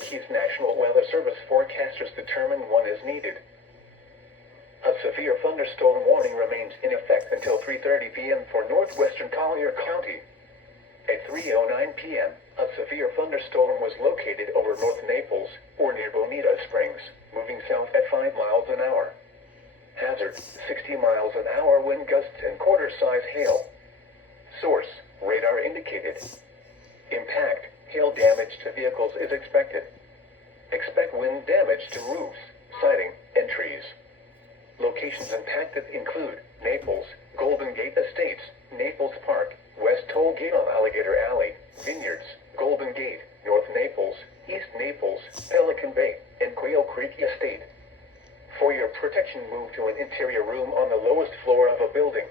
Keys National Weather Service forecasters determine one is needed. A severe thunderstorm warning remains in effect until 3:30 p.m. for northwestern Collier County. At 3:09 p.m., a severe thunderstorm was located over North Naples, or near Bonita Springs, moving south at 5 miles an hour. Hazard, 60 miles an hour wind gusts and quarter-size hail. Source, radar indicated. Impact, hail damage to vehicles is expected. Expect wind damage to roofs, siding, and trees. Locations impacted include Naples, Golden Gate Estates, Naples Park, West Toll Gate on Alligator Alley, Vineyards, Golden Gate, North Naples, East Naples, Pelican Bay, and Quail Creek Estate. For your protection, move to an interior room on the lowest floor of a building.